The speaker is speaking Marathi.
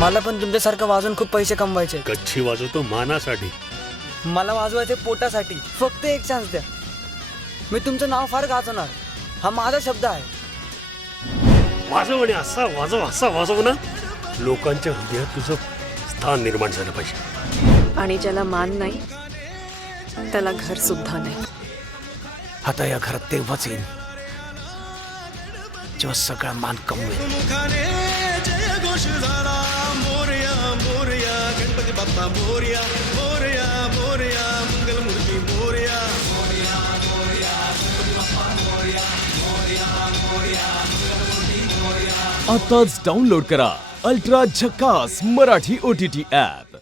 मला पण तुमच्यासारखं वाजून खूप पैसे कमवायचे. कच्छी वाजवतो मानासाठी. मला वाजवायचे पोटासाठी. फक्त एक चान्स द्या, मी तुमचं नाव फार गाजवणार. हा माझा शब्द आहे. वाजव आणि असा वाजव ना, लोकांच्या हृदयात तुझं स्थान निर्माण झालं पाहिजे. आणि ज्याला मान नाही त्याला घर सुद्धा नाही. आता या घरात तेव्हाच येईन जेव्हा सगळा मान कमवेल. गणपती बाप्पा मोरया, मोरया मोरया, मंगलमूर्ती मोरया. आताच डाउनलोड करा अल्ट्रा झकास मराठी OTT ॲप.